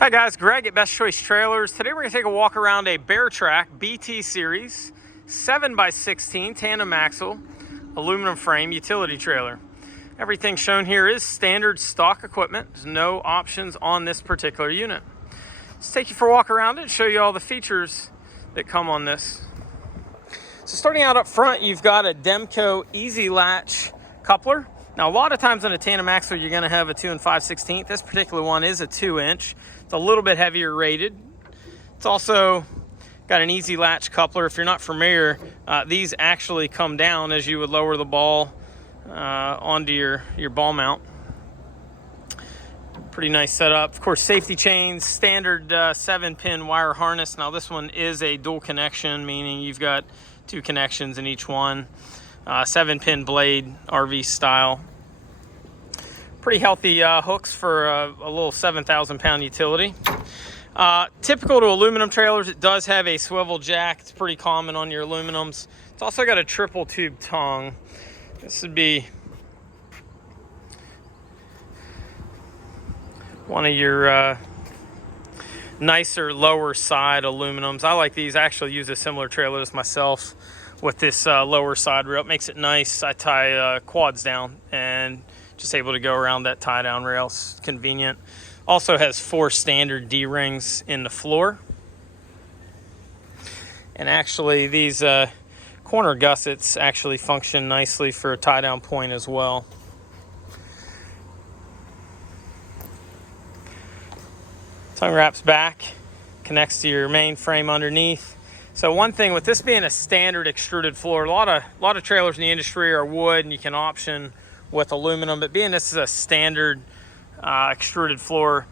Hi guys, Greg at Best Choice Trailers. Today we're going to take a walk around a Bear Track BT Series 7x16 tandem axle aluminum frame utility trailer. Everything shown here is standard stock equipment. There's no options on this particular unit. Let's take you for a walk around it and show you all the features that come on this. So starting out up front, you've got a Demco Easy Latch coupler. Now, a lot of times on a tandem axle, you're going to have a 2 5/16. This particular one is a 2-inch. It's a little bit heavier rated. It's also got an easy latch coupler. If you're not familiar, these actually come down as you would lower the ball onto your ball mount. Pretty nice setup. Of course, safety chains, standard 7-pin wire harness. Now, this one is a dual connection, meaning you've got 2 connections in each one. 7-pin blade, RV style. Pretty healthy hooks for a little 7,000-pound utility. Typical to aluminum trailers, it does have a swivel jack. It's pretty common on your aluminums. It's also got a triple tube tongue. This would be one of your nicer lower side aluminums. I like these. I actually use a similar trailer to this myself with this lower side rail. It makes it nice. I tie quads down and just able to go around that tie down rail. It's convenient. Also has 4 standard D-rings in the floor. And actually these corner gussets actually function nicely for a tie down point as well. Tongue wraps back, connects to your main frame underneath. So one thing with this being a standard extruded floor, a lot of trailers in the industry are wood and you can option with aluminum, but being this is a standard extruded floor,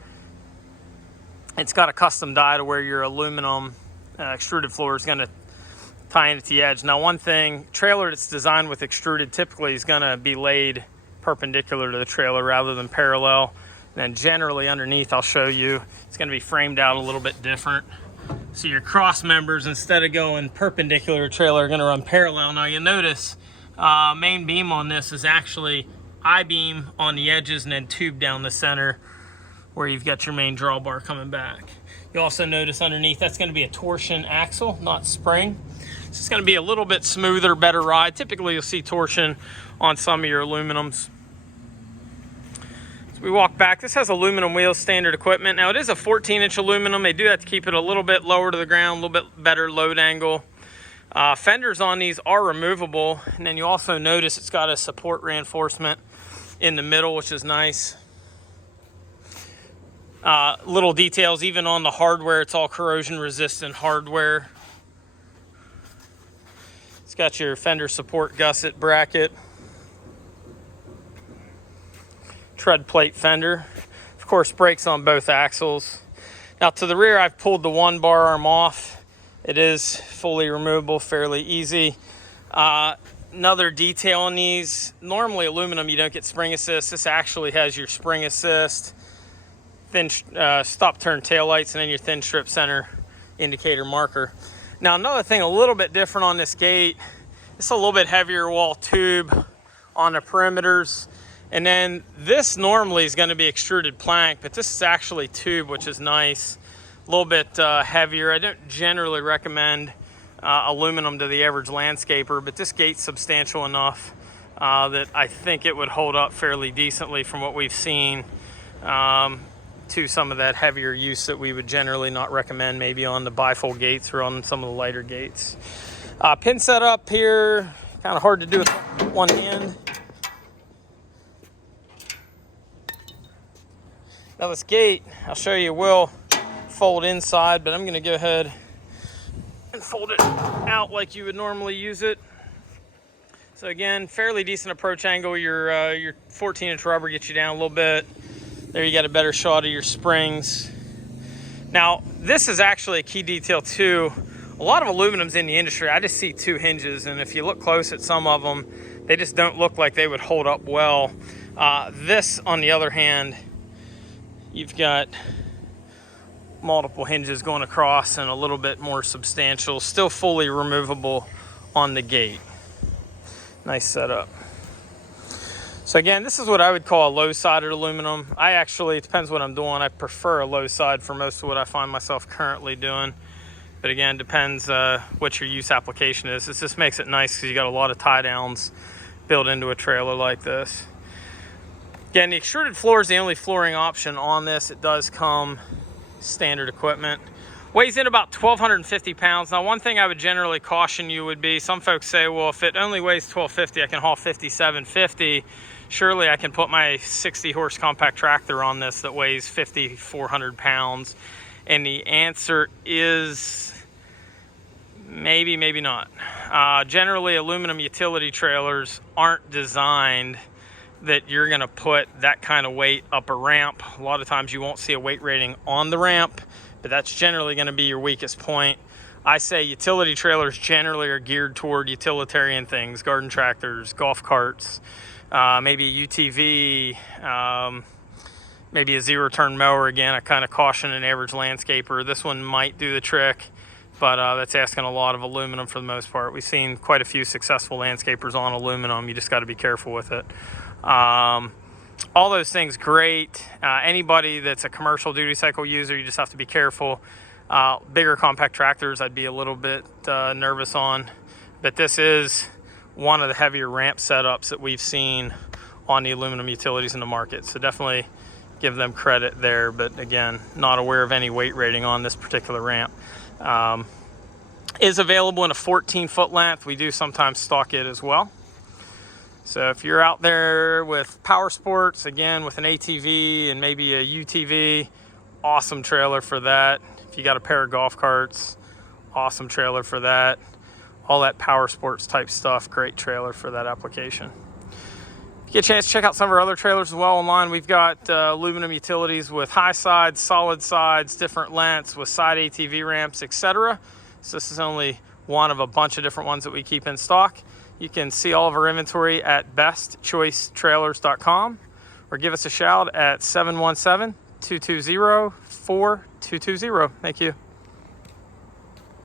it's got a custom die to where your aluminum extruded floor is going to tie in at the edge. Now, one thing, trailer that's designed with extruded typically is going to be laid perpendicular to the trailer rather than parallel. And then generally underneath, I'll show you, it's going to be framed out a little bit different. So your cross members, instead of going perpendicular to trailer, are going to run parallel. Now you'll notice main beam on this is actually I-beam on the edges and then tube down the center where you've got your main drawbar coming back. You'll also notice underneath that's going to be a torsion axle, not spring. So it's going to be a little bit smoother, better ride. Typically you'll see torsion on some of your aluminums. We walk back. This has aluminum wheels, standard equipment. Now it is a 14-inch aluminum. They do have to keep it a little bit lower to the ground, a little bit better load angle. Fenders on these are removable, and then you also notice it's got a support reinforcement in the middle, which is nice. Little details, even on the hardware, it's all corrosion resistant hardware. It's got your fender support gusset bracket. Tread plate fender, of course brakes on both axles. Now to the rear, I've pulled the 1 bar arm off. It is fully removable, fairly easy. Another detail on these, normally aluminum you don't get spring assist. This actually has your spring assist, thin stop turn tail lights, and then your thin strip center indicator marker. Now another thing a little bit different on this gate, it's a little bit heavier wall tube on the perimeters. And then this normally is going to be extruded plank, but this is actually tube, which is nice. A little bit heavier. I don't generally recommend aluminum to the average landscaper, but this gate's substantial enough that I think it would hold up fairly decently from what we've seen to some of that heavier use that we would generally not recommend maybe on the bifold gates or on some of the lighter gates. Pin setup here, kind of hard to do with one hand. Now this gate, I'll show you, will fold inside, but I'm going to go ahead and fold it out like you would normally use it. So again, fairly decent approach angle. Your 14-inch rubber gets you down a little bit. There you got a better shot of your springs. Now this is actually a key detail too. A lot of aluminums in the industry, I just see 2 hinges, and if you look close at some of them, they just don't look like they would hold up well. This, on the other hand, you've got multiple hinges going across and a little bit more substantial, still fully removable on the gate. Nice setup. So again, this is what I would call a low-sided aluminum. It depends what I'm doing. I prefer a low side for most of what I find myself currently doing. But again, depends what your use application is. This just makes it nice because you got a lot of tie downs built into a trailer like this. Again, the extruded floor is the only flooring option on this. It does come standard equipment. Weighs in about 1,250 pounds. Now, one thing I would generally caution you would be, some folks say, well, if it only weighs 1,250, I can haul 5,750. Surely I can put my 60 horse compact tractor on this that weighs 5,400 pounds. And the answer is maybe, maybe not. Generally, aluminum utility trailers aren't designed that you're gonna put that kind of weight up a ramp. A lot of times you won't see a weight rating on the ramp, but that's generally gonna be your weakest point. I say utility trailers generally are geared toward utilitarian things, garden tractors, golf carts, maybe a UTV, maybe a zero-turn mower. Again, I kind of caution an average landscaper. This one might do the trick, but that's asking a lot of aluminum for the most part. We've seen quite a few successful landscapers on aluminum. You just got to be careful with it. All those things, great. Anybody that's a commercial duty cycle user, you just have to be careful. Bigger compact tractors, I'd be a little bit nervous on, but this is one of the heavier ramp setups that we've seen on the aluminum utilities in the market. So definitely give them credit there, but again, not aware of any weight rating on this particular ramp. Is available in a 14-foot length. We do sometimes stock it as well. So if you're out there with power sports, again, with an ATV and maybe a UTV, awesome trailer for that. If you got a pair of golf carts, awesome trailer for that. All that power sports type stuff, great trailer for that application. If you get a chance to check out some of our other trailers as well online, we've got aluminum utilities with high sides, solid sides, different lengths with side ATV ramps, etc. So this is only one of a bunch of different ones that we keep in stock. You can see all of our inventory at bestchoicetrailers.com or give us a shout at 717-220-4220. Thank you.